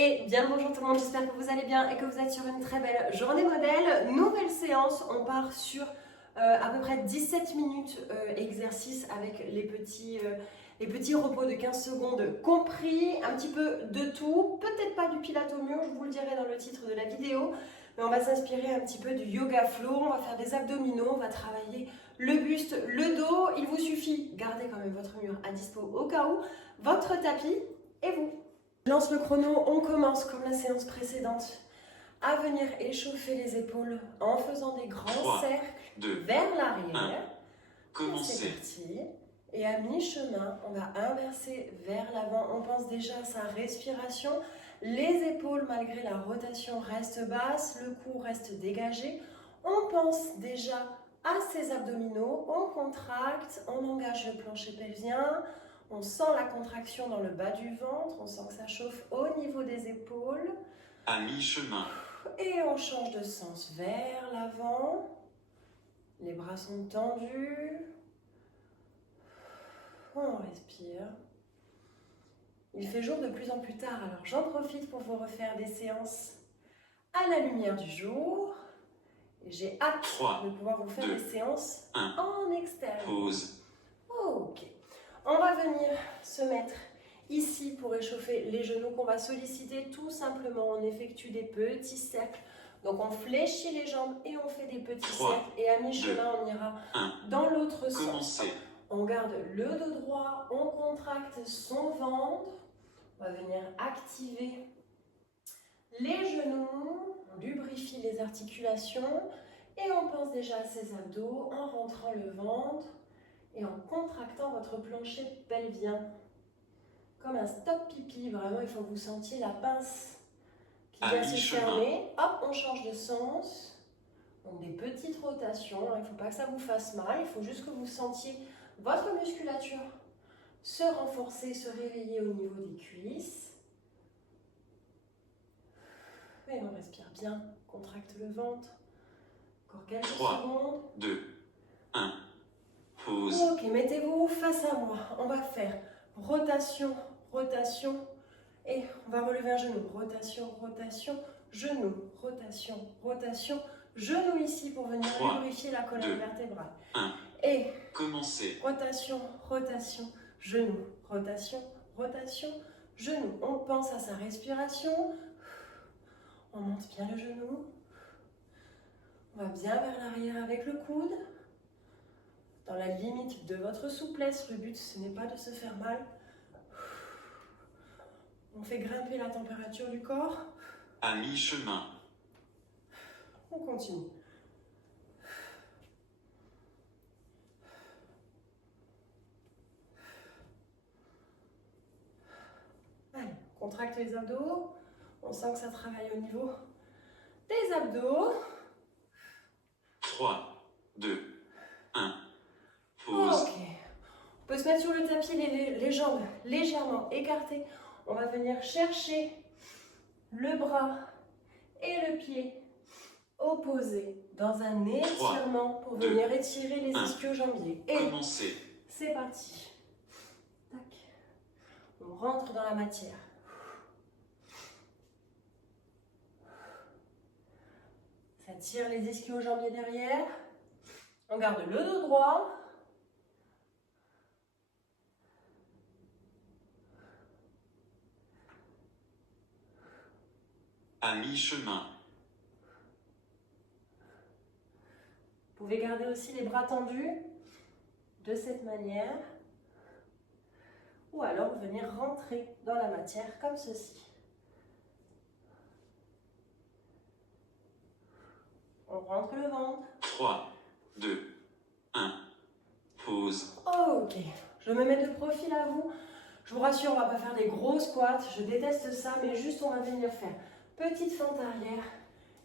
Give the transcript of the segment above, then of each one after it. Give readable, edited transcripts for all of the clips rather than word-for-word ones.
Et bien le bonjour tout le monde, j'espère que vous allez bien et que vous êtes sur une très belle journée modèle. Nouvelle séance, on part sur à peu près 17 minutes exercice avec les petits repos de 15 secondes compris, un petit peu de tout, peut-être pas du pilates au mur, je vous le dirai dans le titre de la vidéo, mais on va s'inspirer un petit peu du yoga flow, on va faire des abdominaux, on va travailler le buste, le dos. Il vous suffit, gardez quand même votre mur à dispo au cas où, votre tapis et vous. Je lance le chrono, on commence comme la séance précédente à venir échauffer les épaules en faisant des grands 3, cercles 2, vers l'arrière. C'est commencez. parti. Et à mi-chemin, on va inverser vers l'avant. On pense déjà à sa respiration. Les épaules, malgré la rotation, restent basses. Le cou reste dégagé. On pense déjà à ses abdominaux. On contracte, on engage le plancher pelvien. On sent la contraction dans le bas du ventre. On sent que ça chauffe au niveau des épaules. À mi-chemin. Et on change de sens vers l'avant. Les bras sont tendus. On respire. Il fait jour de plus en plus tard, alors j'en profite pour vous refaire des séances à la lumière du jour. Et j'ai hâte 3, de pouvoir vous faire 2, des séances 1. en extérieur. Pause. Ok. On va venir se mettre ici pour échauffer les genoux qu'on va solliciter tout simplement. On effectue des petits cercles. Donc on fléchit les jambes et on fait des petits 3, cercles. Et à mi-chemin, on ira 1. dans l'autre sens. Commencez. On garde le dos droit, on contracte son ventre. On va venir activer les genoux, on lubrifie les articulations et on pense déjà à ses abdos en rentrant le ventre et en contractant votre plancher pelvien. Comme un stop pipi, vraiment il faut que vous sentiez la pince qui À vient se mi-chemin. fermer. Hop, on change de sens. Donc des petites rotations, il ne faut pas que ça vous fasse mal, il faut juste que vous sentiez votre musculature se renforcer, se réveiller au niveau des cuisses. Et on respire bien, contracte le ventre. Encore quelques 3, secondes. 2, 1. Pause. Ok, mettez-vous face à moi. On va faire rotation, rotation. Et on va relever un genou. Rotation, rotation, genou. Rotation, rotation, genou ici pour venir 3, lubrifier la colonne 2, vertébrale. 1. Et Commencez. rotation, rotation, genou, rotation, rotation, genou. On pense à sa respiration. On monte bien le genou. On va bien vers l'arrière avec le coude. Dans la limite de votre souplesse, le but ce n'est pas de se faire mal. On fait grimper la température du corps. À mi-chemin. On continue. Allez, on contracte les abdos. On sent que ça travaille au niveau des abdos. 3, 2, 1. Pause. Ok. On peut se mettre sur le tapis, les jambes légèrement écartées. On va venir chercher le bras et le pied opposés dans un étirement pour venir étirer les ischio-jambiers. Et Commencez. c'est parti. Tac. On rentre dans la matière. Ça tire les ischio-jambiers derrière. On garde le dos droit. À mi-chemin. Vous pouvez garder aussi les bras tendus de cette manière. Ou alors venir rentrer dans la matière comme ceci. On rentre le ventre. 3, 2, 1. Pause. Ok, je me mets de profil à vous. Je vous rassure, on ne va pas faire des gros squats. Je déteste ça, mais juste on va venir faire petite fente arrière.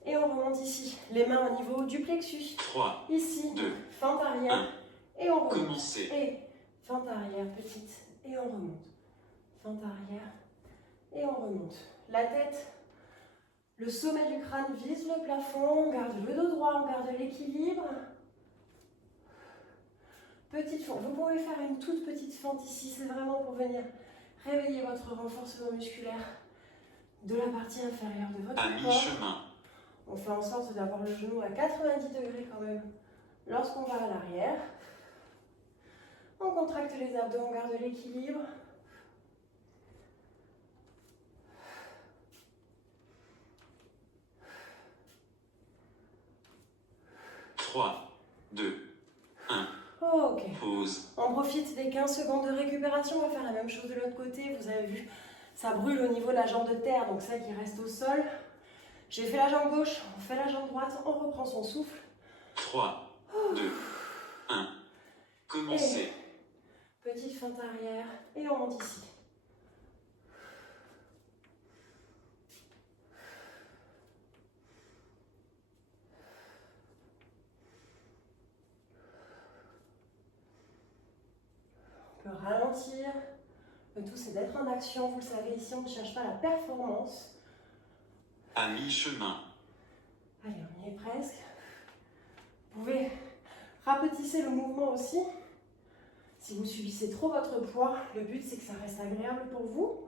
Et on remonte ici, les mains au niveau du plexus. 3, Ici, 2, fente arrière. 1. Et on remonte. Commencez. Et fente arrière, petite. Et on remonte. Fente arrière. Et on remonte. La tête, le sommet du crâne vise le plafond. On garde le dos droit, on garde l'équilibre. Petite fente. Vous pouvez faire une toute petite fente ici. C'est vraiment pour venir réveiller votre renforcement musculaire de la partie inférieure de votre À corps. mi-chemin. On fait en sorte d'avoir le genou à 90 degrés quand même lorsqu'on va à l'arrière. On contracte les abdos, on garde l'équilibre. 3, 2, 1. Ok. Pause. On profite des 15 secondes de récupération. On va faire la même chose de l'autre côté. Vous avez vu, ça brûle au niveau de la jambe de terre, donc celle qui reste au sol. J'ai fait la jambe gauche, on fait la jambe droite, on reprend son souffle. 3, 2, 1. Commencez. Petite fente arrière et on monte ici. On peut ralentir. Le tout, c'est d'être en action. Vous le savez, ici, on ne cherche pas la performance. À mi-chemin. Allez, on y est presque. Vous pouvez rapetisser le mouvement aussi. Si vous subissez trop votre poids, le but, c'est que ça reste agréable pour vous.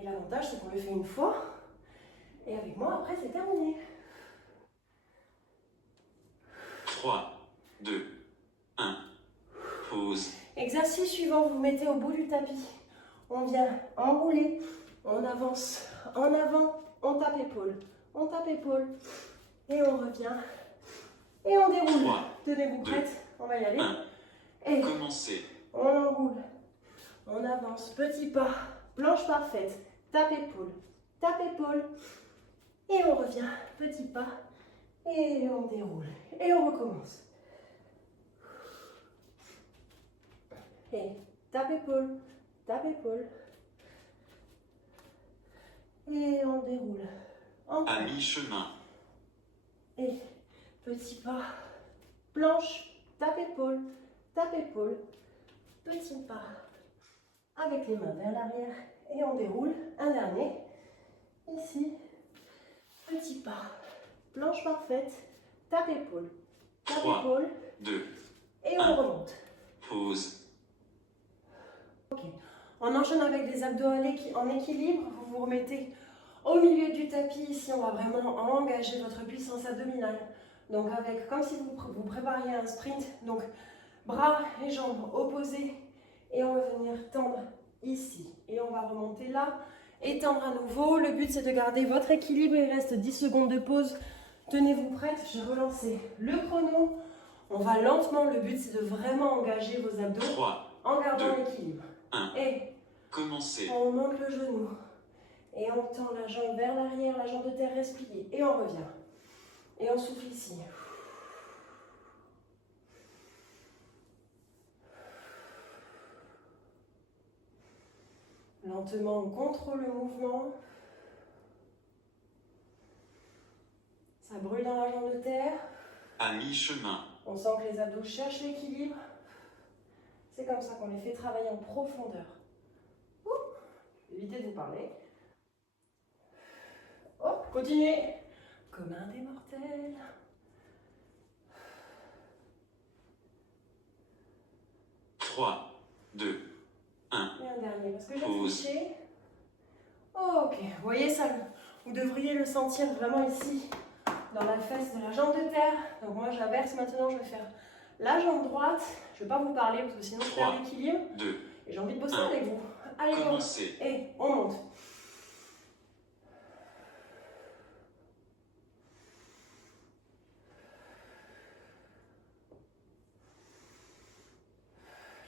Et l'avantage, c'est qu'on le fait une fois. Et avec moi, après, c'est terminé. 3, 2, 1. Pause. Exercice suivant, vous vous mettez au bout du tapis. On vient enrouler, on avance en avant, on tape épaule, et on revient, et on déroule. 3, Tenez-vous prête, on va y aller. 1. Et Commencez. on enroule, on avance, petit pas, planche parfaite, tape épaule, et on revient, petit pas, et on déroule, et on recommence. Et tape épaule, et on déroule. À mi-chemin. Et petit pas, planche, tape épaule, petit pas, avec les mains vers l'arrière, et on déroule. Un dernier, ici, petit pas, planche parfaite, tape épaule, 3, 2, et on remonte. pause. Ok. On enchaîne avec des abdos en équilibre. Vous vous remettez au milieu du tapis. Ici, on va vraiment engager votre puissance abdominale. Donc, avec, comme si vous prépariez un sprint. Donc, bras et jambes opposés. Et on va venir tendre ici. Et on va remonter là. Et tendre à nouveau. Le but, c'est de garder votre équilibre. Il reste 10 secondes de pause. Tenez-vous prête. Je vais relancer le chrono. On va lentement. Le but, c'est de vraiment engager vos abdos 3, en gardant 2, l'équilibre. 1. Et Commencez. on monte le genou. Et on tend la jambe vers l'arrière, la jambe de terre reste pliée. Et on revient. Et on souffle ici. Lentement, on contrôle le mouvement. Ça brûle dans la jambe de terre. À mi-chemin. On sent que les abdos cherchent l'équilibre. C'est comme ça qu'on les fait travailler en profondeur. Évitez de vous parler. Hop, continuez. Comme un des mortels. Trois, 2, 1. Et un dernier, parce que j'ai Pause. triché. Ok, vous voyez ça, vous devriez le sentir vraiment ici, dans la fesse de la jambe de terre. Donc moi j'inverse maintenant, je vais faire la jambe droite. Je ne vais pas vous parler parce que sinon je perds l'équilibre. 2, Et j'ai envie de bosser 1. avec vous. Allez, on Commencez. et on monte.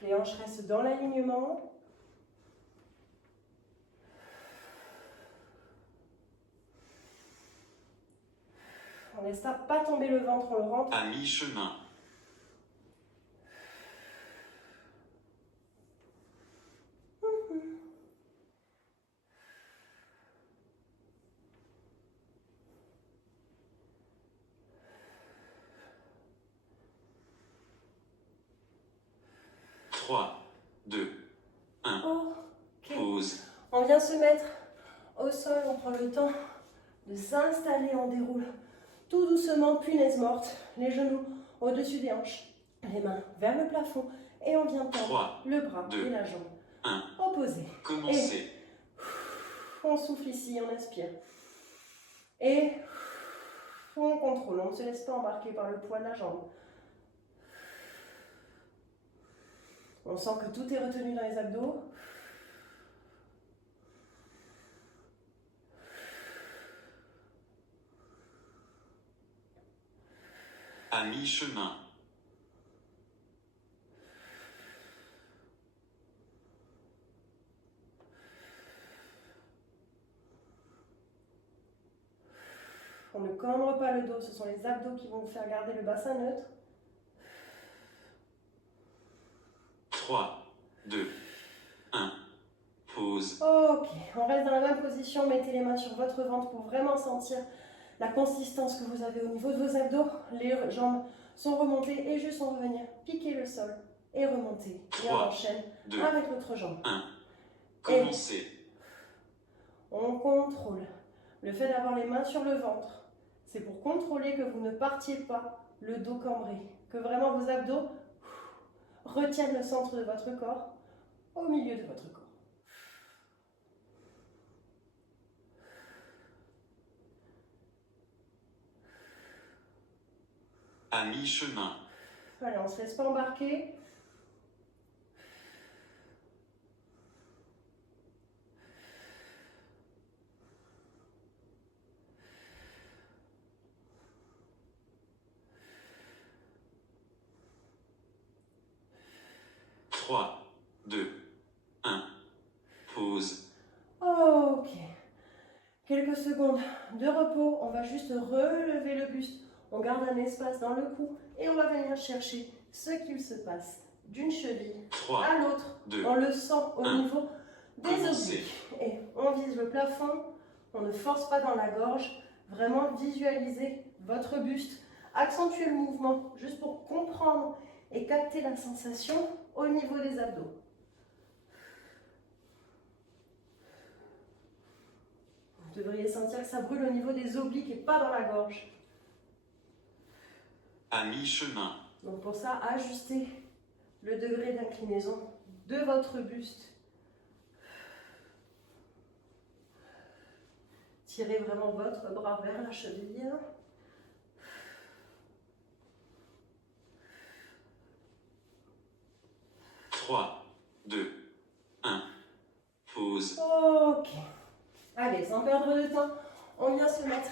Les hanches restent dans l'alignement. On ne laisse pas tomber le ventre, on le rentre. À mi-chemin. Trois, 2, 1. Ok. Pause. On vient se mettre au sol, on prend le temps de s'installer, on déroule tout doucement, punaise morte, les genoux au-dessus des hanches, les mains vers le plafond et on vient tendre 3, le bras 2, et la jambe 1. opposés. Commencez. On souffle ici, on inspire. Et on contrôle, on ne se laisse pas embarquer par le poids de la jambe. On sent que tout est retenu dans les abdos. À mi-chemin. On ne cambre pas le dos, ce sont les abdos qui vont vous faire garder le bassin neutre. 3, 2, 1. Pause. Ok, on reste dans la même position, mettez les mains sur votre ventre pour vraiment sentir la consistance que vous avez au niveau de vos abdos. Les jambes sont remontées et juste on va venir piquer le sol et remonter. Et on 3, enchaîne 2, avec l'autre jambe. 1. Commencez. On contrôle. Le fait d'avoir les mains sur le ventre, c'est pour contrôler que vous ne partiez pas le dos cambré. Que vraiment vos abdos retiennent le centre de votre corps au milieu de votre corps. À mi-chemin. Allez, on ne se laisse pas embarquer. Trois, 2, 1. Pause. Ok. Quelques secondes de repos. On va juste relever le buste. On garde un espace dans le cou et on va venir chercher ce qu'il se passe d'une cheville 3, à l'autre. 2, On le sent au un. niveau des Commencez. obliques. Et on vise le plafond. On ne force pas dans la gorge. Vraiment visualisez votre buste. Accentuez le mouvement juste pour comprendre et capter la sensation au niveau des abdos. Vous devriez sentir que ça brûle au niveau des obliques et pas dans la gorge. À mi-chemin. Donc pour ça, ajustez le degré d'inclinaison de votre buste. Tirez vraiment votre bras vers la cheville. Trois, 2, 1. Pause. Ok. Allez, sans perdre de temps, on vient se mettre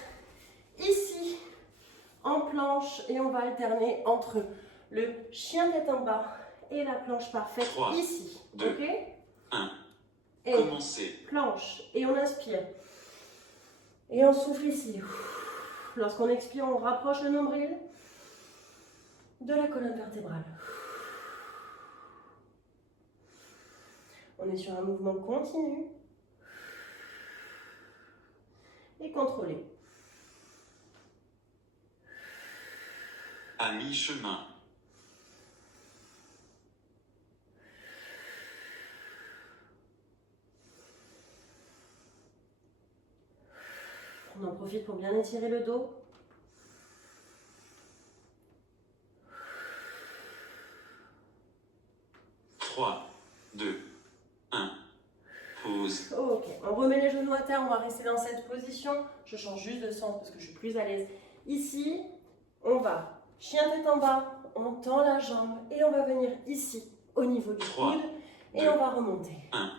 ici en planche et on va alterner entre le chien tête en bas et la planche parfaite 3, ici. 2, Ok. 1. Et Commencez. planche et on inspire. Et on souffle ici. Lorsqu'on expire, on rapproche le nombril de la colonne vertébrale. On est sur un mouvement continu et contrôlé. À mi-chemin. On en profite pour bien étirer le dos. Trois, 2, 1. Pause. Ok, on remet les genoux à terre, on va rester dans cette position. Je change juste de sens parce que je suis plus à l'aise. Ici, on va chien tête en bas, on tend la jambe et on va venir ici, au niveau du 3, coude, et 2, on va remonter. 1.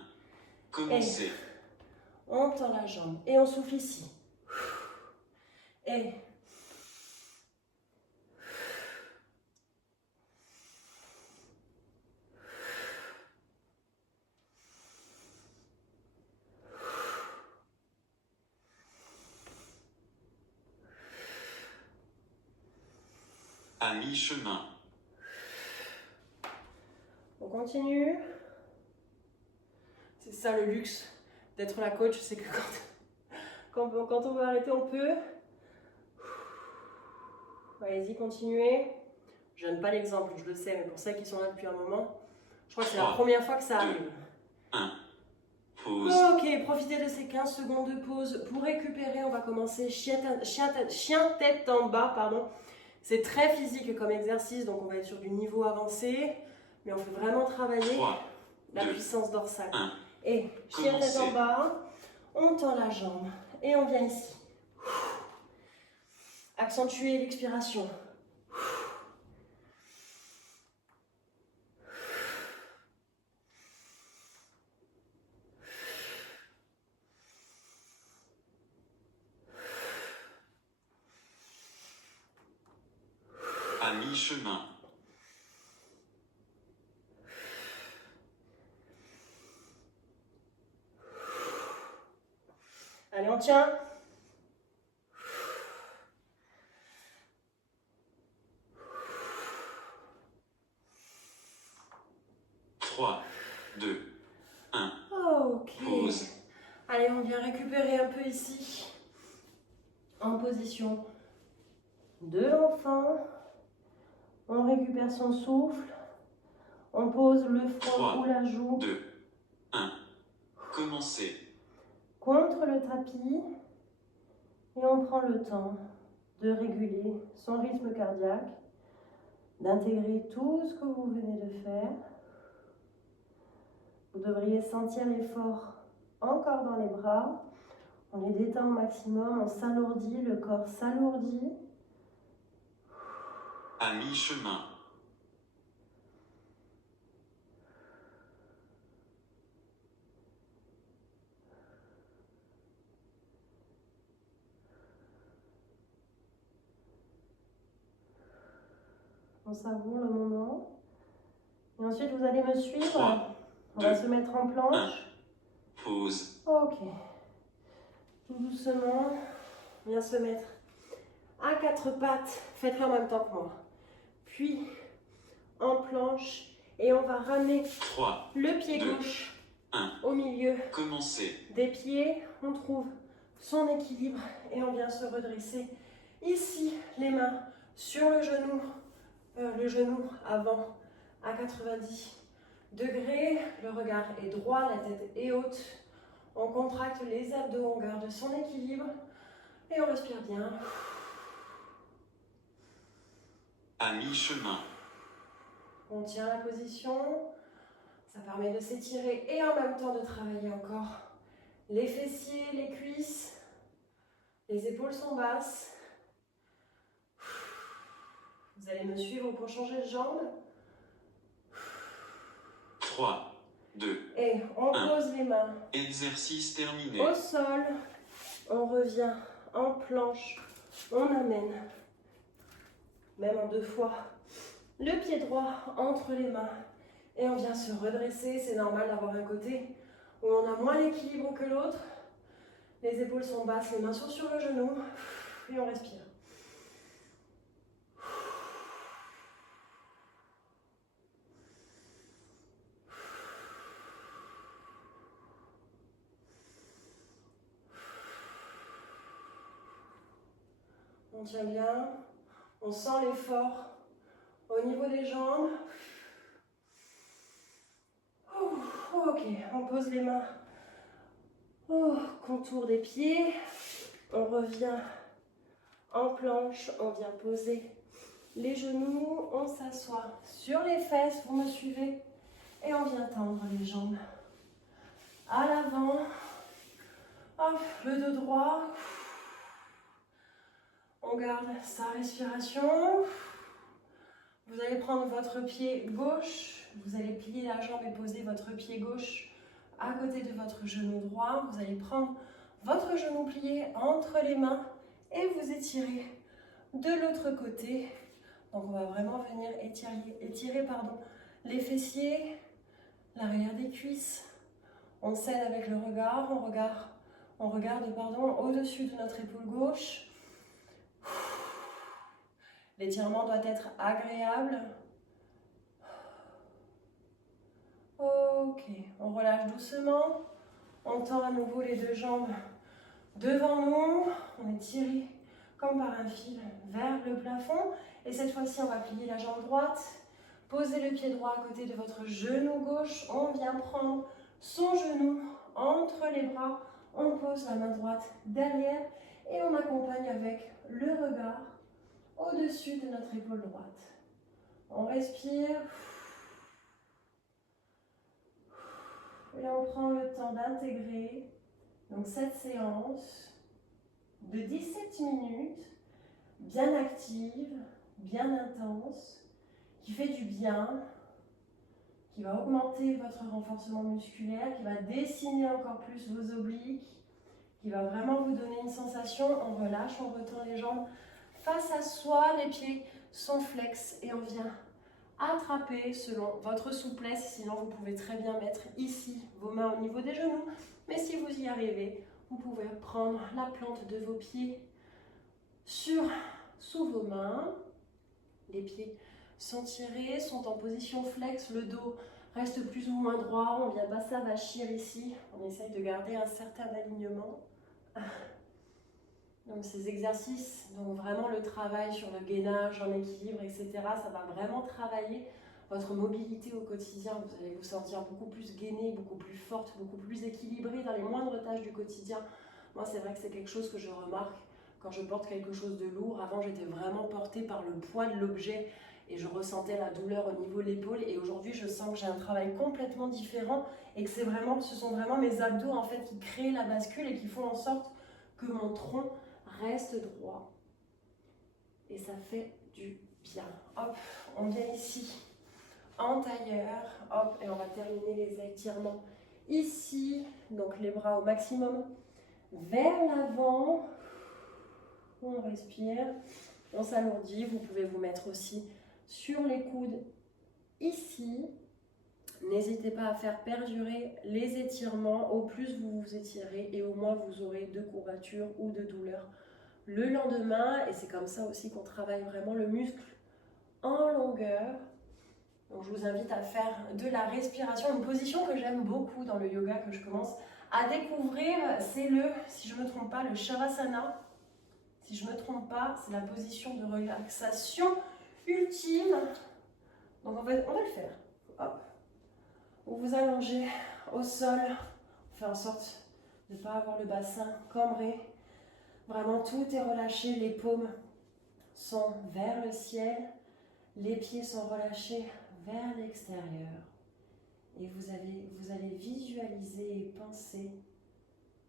Commencez. On tend la jambe et on souffle ici. Et À mi-chemin. on continue. C'est ça le luxe d'être la coach, c'est que quand on veut arrêter, on peut. Allez-y, continuez. Je donne pas l'exemple, je le sais, mais pour celles qui sont là depuis un moment, je crois que c'est la 3, première fois que ça 2, arrive. 1. Pause. Ok, profitez de ces 15 secondes de pause pour récupérer. On va commencer chien tête en bas, pardon. C'est très physique comme exercice, donc on va être sur du niveau avancé, mais on fait vraiment travailler 3, la 2, puissance dorsale. 1. Et chien tête en Commencez. bas, On tend la jambe et on vient ici. Accentuer l'expiration. À mi-chemin. Allez, on tient. Trois, deux, un. Ok. Pause. Allez, on vient récupérer un peu ici. En position de l'enfant. On récupère son souffle. On pose le front ou la joue 2, 1. Commencez. contre le tapis. Et on prend le temps de réguler son rythme cardiaque, d'intégrer tout ce que vous venez de faire. Vous devriez sentir l'effort encore dans les bras. On les détend au maximum, on s'alourdit, le corps s'alourdit. À mi-chemin. On savoure le moment. Et ensuite, vous allez me suivre. 3, On va 2, se mettre en planche. Pause. Ok. Tout doucement, on vient se mettre à quatre pattes. Faites-le en même temps que moi. Puis, en planche. Et on va ramener 3, le pied 2, gauche 1. au milieu Commencez. des pieds. On trouve son équilibre et on vient se redresser. Ici, les mains sur le genou avant à 90 degrés. Le regard est droit, la tête est haute. On contracte les abdos, on garde son équilibre et on respire bien. À mi-chemin. On tient la position. Ça permet de s'étirer et en même temps de travailler encore les fessiers, les cuisses. Les épaules sont basses. Vous allez me suivre pour changer de jambe. 3, 2. Et on pose les mains Exercice terminé. au sol. On revient en planche. On amène, même en 2 fois, le pied droit entre les mains. Et on vient se redresser. C'est normal d'avoir un côté où on a moins l'équilibre que l'autre. Les épaules sont basses, les mains sont sur le genou. Et on respire. On tient bien. On sent l'effort au niveau des jambes. Ok, on pose les mains au contour des pieds. On revient en planche. On vient poser les genoux. On s'assoit sur les fesses. Vous me suivez. Et on vient tendre les jambes à l'avant. Hop, le dos droit. On garde sa respiration. Vous allez prendre votre pied gauche. Vous allez plier la jambe et poser votre pied gauche à côté de votre genou droit. Vous allez prendre votre genou plié entre les mains et vous étirer de l'autre côté. Donc on va vraiment venir étirer les fessiers, l'arrière des cuisses. On scène avec le regard, on regarde au-dessus de notre épaule gauche. L'étirement doit être agréable. Ok, on relâche doucement. On tend à nouveau les 2 jambes devant nous. On est tiré comme par un fil vers le plafond. Et cette fois-ci, on va plier la jambe droite. Posez le pied droit à côté de votre genou gauche. On vient prendre son genou entre les bras. On pose la main droite derrière et on accompagne avec le regard au-dessus de notre épaule droite. On respire. Et on prend le temps d'intégrer Donc cette séance de 17 minutes, bien active, bien intense, qui fait du bien, qui va augmenter votre renforcement musculaire, qui va dessiner encore plus vos obliques, qui va vraiment vous donner une sensation, on relâche, on retend les jambes face à soi, les pieds sont flex et on vient attraper selon votre souplesse. Sinon, vous pouvez très bien mettre ici vos mains au niveau des genoux. Mais si vous y arrivez, vous pouvez prendre la plante de vos pieds sous vos mains. Les pieds sont tirés, sont en position flex, le dos reste plus ou moins droit. On ne vient pas s'avachir ici. On essaye de garder un certain alignement. Donc ces exercices, donc vraiment le travail sur le gainage, en équilibre, etc., ça va vraiment travailler votre mobilité au quotidien. Vous allez vous sentir beaucoup plus gainée, beaucoup plus forte, beaucoup plus équilibrée dans les moindres tâches du quotidien. Moi, c'est vrai que c'est quelque chose que je remarque quand je porte quelque chose de lourd. Avant, j'étais vraiment portée par le poids de l'objet et je ressentais la douleur au niveau de l'épaule. Et aujourd'hui, je sens que j'ai un travail complètement différent et que ce sont vraiment mes abdos en fait qui créent la bascule et qui font en sorte que mon tronc reste droit et ça fait du bien. Hop, on vient ici en tailleur, hop, et on va terminer les étirements ici, donc les bras au maximum vers l'avant, on respire, on s'alourdit, vous pouvez vous mettre aussi sur les coudes ici. N'hésitez pas à faire perdurer les étirements, au plus vous vous étirez et au moins vous aurez de courbatures ou de douleurs le lendemain, et c'est comme ça aussi qu'on travaille vraiment le muscle en longueur. Donc je vous invite à faire de la respiration, une position que j'aime beaucoup dans le yoga, que je commence à découvrir, c'est si je ne me trompe pas, le Shavasana. Si je ne me trompe pas, c'est la position de relaxation ultime. Donc on va le faire. Hop. Vous vous allongez au sol, on fait en sorte de ne pas avoir le bassin cambré. Vraiment, tout est relâché, les paumes sont vers le ciel, les pieds sont relâchés vers l'extérieur. Et vous allez visualiser et penser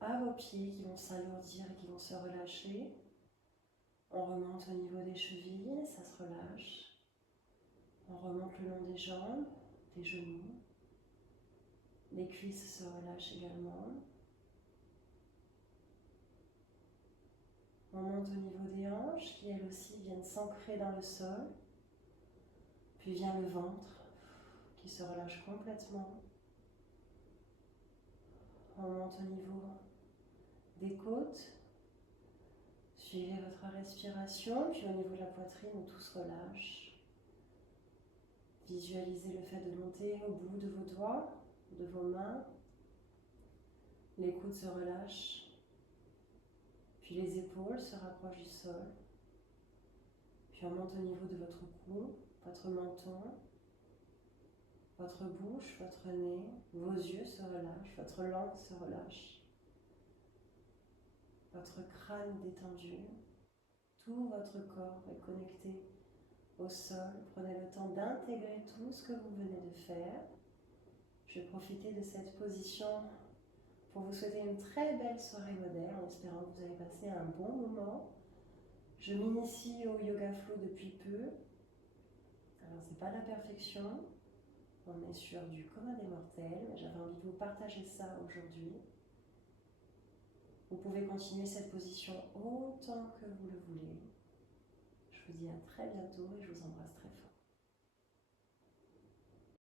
à vos pieds qui vont s'alourdir et qui vont se relâcher. On remonte au niveau des chevilles, ça se relâche. On remonte le long des jambes, des genoux. Les cuisses se relâchent également. On monte au niveau des hanches qui elles aussi viennent s'ancrer dans le sol. Puis vient le ventre qui se relâche complètement. On monte au niveau des côtes. Suivez votre respiration, puis au niveau de la poitrine, tout se relâche. Visualisez le fait de monter au bout de vos doigts, de vos mains. Les coudes se relâchent. Puis les épaules se rapprochent du sol. Puis on monte au niveau de votre cou, votre menton, votre bouche, votre nez, vos yeux se relâchent, votre langue se relâche. Votre crâne détendu, tout votre corps est connecté au sol. Prenez le temps d'intégrer tout ce que vous venez de faire. Je vais profiter de cette position pour vous souhaiter une très belle soirée modèle en espérant que vous avez passé un bon moment. Je m'initie au yoga flow depuis peu. Alors c'est pas la perfection, on est sur du commun des mortels, mais j'avais envie de vous partager ça aujourd'hui. Vous pouvez continuer cette position autant que vous le voulez. Je vous dis à très bientôt et je vous embrasse très fort.